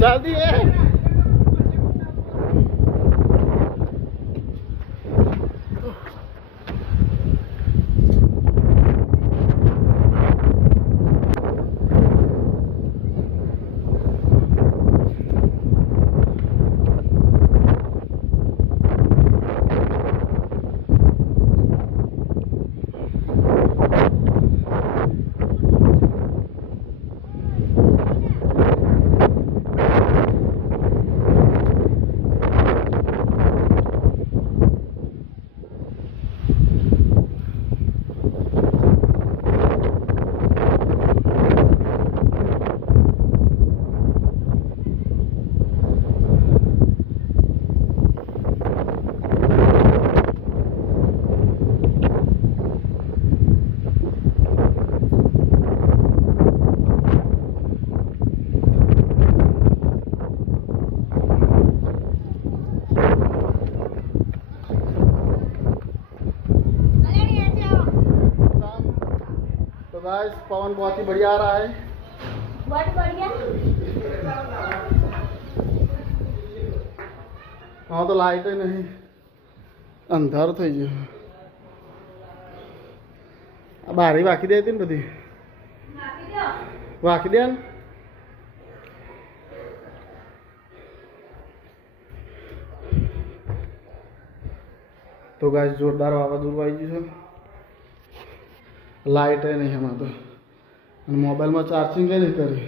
जल्दी है। तो गाइस पवन बहुत ही बढ़िया आ रहा है। बहुत बढ़िया। हाँ तो लाइट ही नहीं, अंधार થઈ ગયો। આ બારી વાકી દે હતી ને બધી વાકી દે ને। तो गाइस जोरदार वावाझोडું આવી ગયું છે। लाइट है नहीं हमारे तो मोबाइल में चार्जिंग नहीं करी।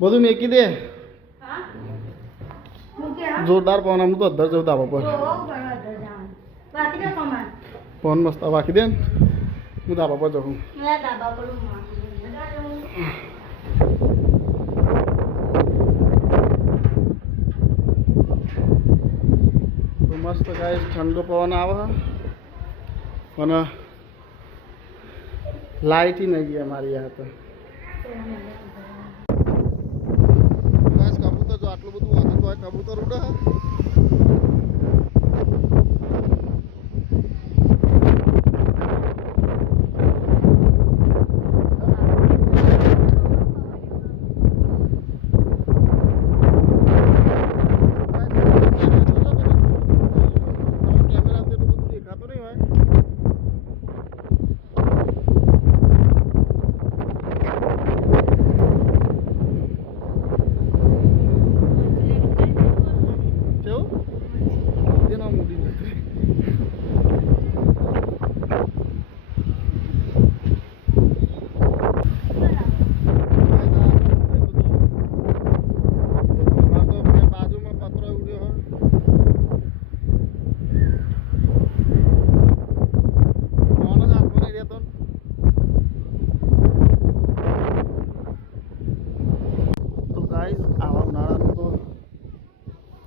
બધું મેકી દે। જોરદાર પવન આમ તો અધર જવું ધાબા પર। પવન મસ્ત વાકી દે ને હું ધાબા પર જાઉં। मस्त गाइस ठंडो पवन आवा है। लाइट ही नहीं है हमारे यहाँ तो। गाइस कबूतर जो आटलू બધું વાતો તો कबूतर उड़े है।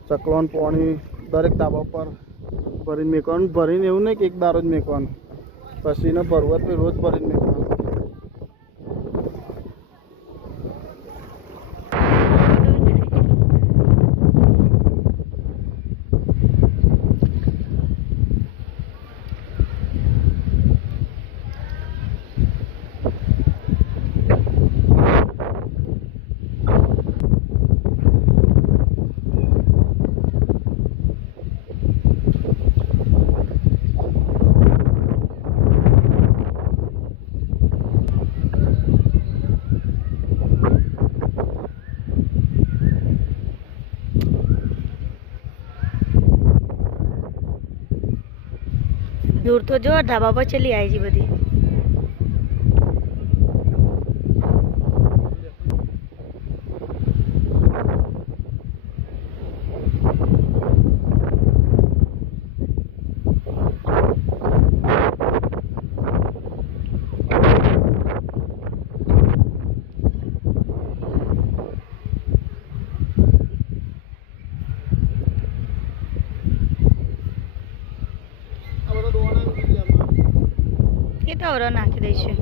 चकलोन पानी दरेक ધાબા पर भरीने मेकવાનું। भरीने એવું નહીં કે એક દારો જ મેકવાનું, પછી ને ભરવું તો રોજ ભરીને મેકવાનું। दूर तो जो ढाबा पर चली आई जी बधी। કેટલા ઓરો નાખી દઈશું।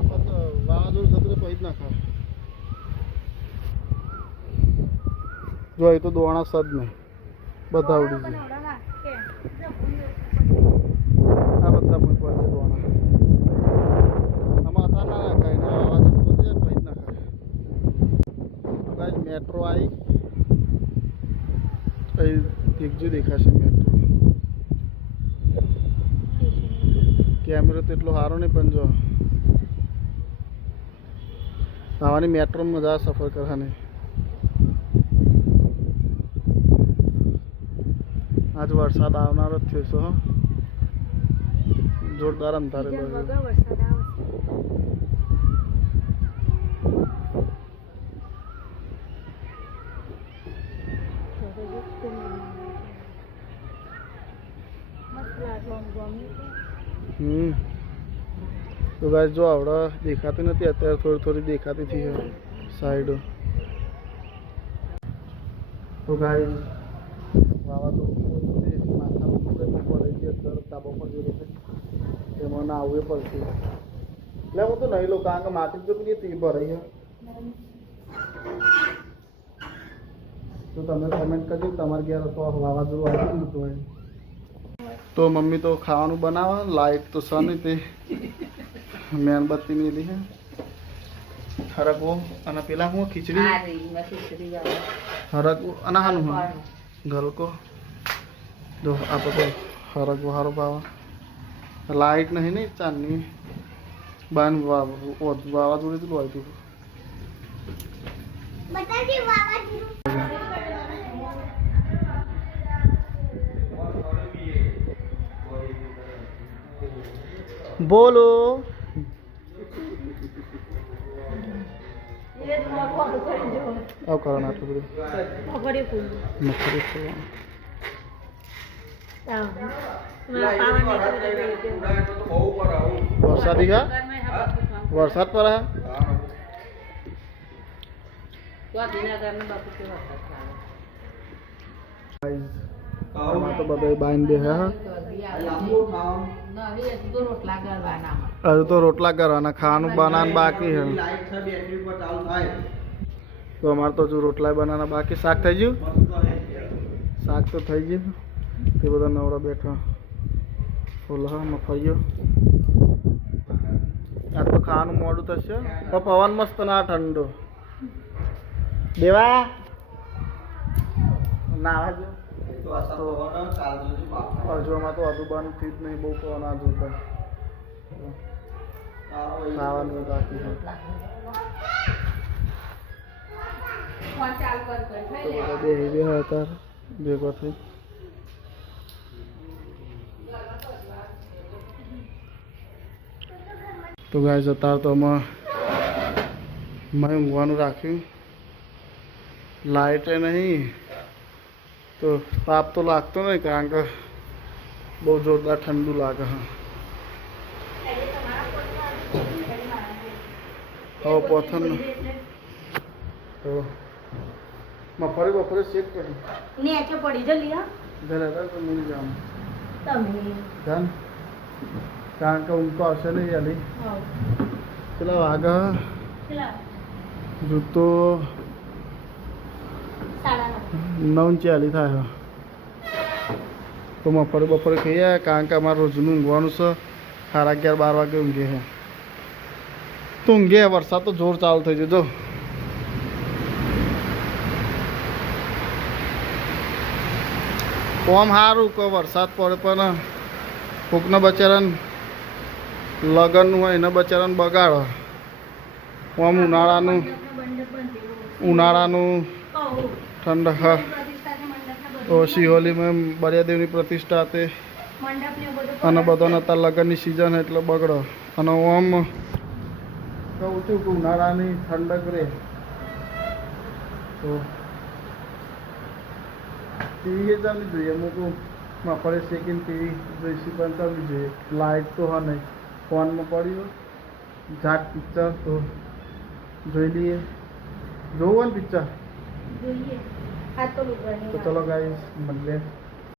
વાવાઝોડું થતું રહે પછી જ નાખા। જો એ તો દોણા સદ નહીં, બધા ઉડી ગયા। આ બધા પૂછવા છે દોણા। દેખાશે મેટ્રો. કેમેરો તો એટલો સારો નહીં પણ જો આવવાની મેટ્રોમાં મજા આવે સફર કરવાની. આજ વરસાદ આવનારો જ થયો છે હો. જોરદાર અંધારેલો છે. વરસાદ આવશે. તો ગાઈસ જો આવડે દેખાતી નથી અત્યારે થોડી થોડી દેખાતી થઈ છે સાઈડ. તો ગાઈસ વાવાઝોડું માથામાં પડે છે અત્યારે તાબા પર જોડે છે એમાં ના આવવું પડશે. એટલે હું તો નહીં લઉં કારણ કે માટી તો પેલી તી ભરાઈ છે. તો તમે કમેન્ટ કરજો તમારે ઘેર તો વાવાઝોડું આવી ગયું હોય. તો મમ્મી તો ખાવાનું બનાવે. લાઈટ તો છે નહીં તે મેણબત્તી મેલી છે. હરગવો અને પેલા હું ખીચડી હરગવો અને હાનું ગલકો જો આપણે તો હરગવો હારો ભાવે. લાઈટ નહીં ને ચાંદની બાન વાવાઝોડું જ લોય તું. બોલો આવ કરવાનું આટલું બધું મગફળી વરસાદી હા વરસાદ પર હા. આમાં તો બધા બાઈન બે હા. હજુ તો રોટલા કરવાના ખાવાનું બનાવવાનું બાકી છે. તો અમારે તો હજુ રોટલા બનાવવાના બાકી. શાક થઈ ગયું. શાક તો થઈ ગયું. તે બધા નવરા બેઠા ઓલા હા મફાઈઓ. આ તો ખાવાનું મોડું થશે પણ પવન મસ્ત ના ઠંડો. દેવા નાવા જો અજવામાં તો હજુ બંધ થી જ નહીં. બહુ પવન આ જોતા ખાવાનું બાકી છે. તો બધા બેહી રહ્યા હતા ભેગો થઈ. તો ગાઈસ અત્યારે તો અમે ઊંઘવાનું રાખ્યું. લાઇટે નહીં તો તાપ તો લાગતો નહીં કારણ કે બહુ જોરદાર ઠંડુ લાગે. હવે પથન તો મફળી બફરે ચેક કરી નીચે પડી જલ્દી હા ઘરે હતા તો નહીં જામ તમે જાન કારણ કે ઊંઘ તો આવશે નહીં યાલી. પેલા વાઘ જૂતો 9:40 થાય. તો મફળી બપોરે ખાઈએ કારણ કે અમારે રોજનું ઊંઘવાનું છે. 11:30-12 વાગે ઊંઘે છે. તો ઊંઘે વરસાદ તો જોર ચાલુ થઈ જજો. ઓમ સારું કે વરસાદ પડે પણ કોકના બચારાને લગનનું હોય એના બચારાને બગાડો. ઓમ ઉનાળાનું ઠંડ હા તો શિહોલીમાં બળિયાદેવની પ્રતિષ્ઠા તે અને બધાને અત્યારે લગ્નની સિઝન એટલે બગડો. અને ઓમ કહું છું કે ઉનાળાની ઠંડક રહે. તો ટીવી એ ચાલવી જોઈએ. અમુક મફળે શેકીને ટીવી જોઈશી પણ ચાલવી જોઈએ. લાઇટ તો હા નહીં. ફોનમાં પડ્યું જાટ પિક્ચર તો જોઈ લઈએ. જોવું ને પિક્ચર જોઈએ. આ તો તો ચલો ગાઈસ મળીએ.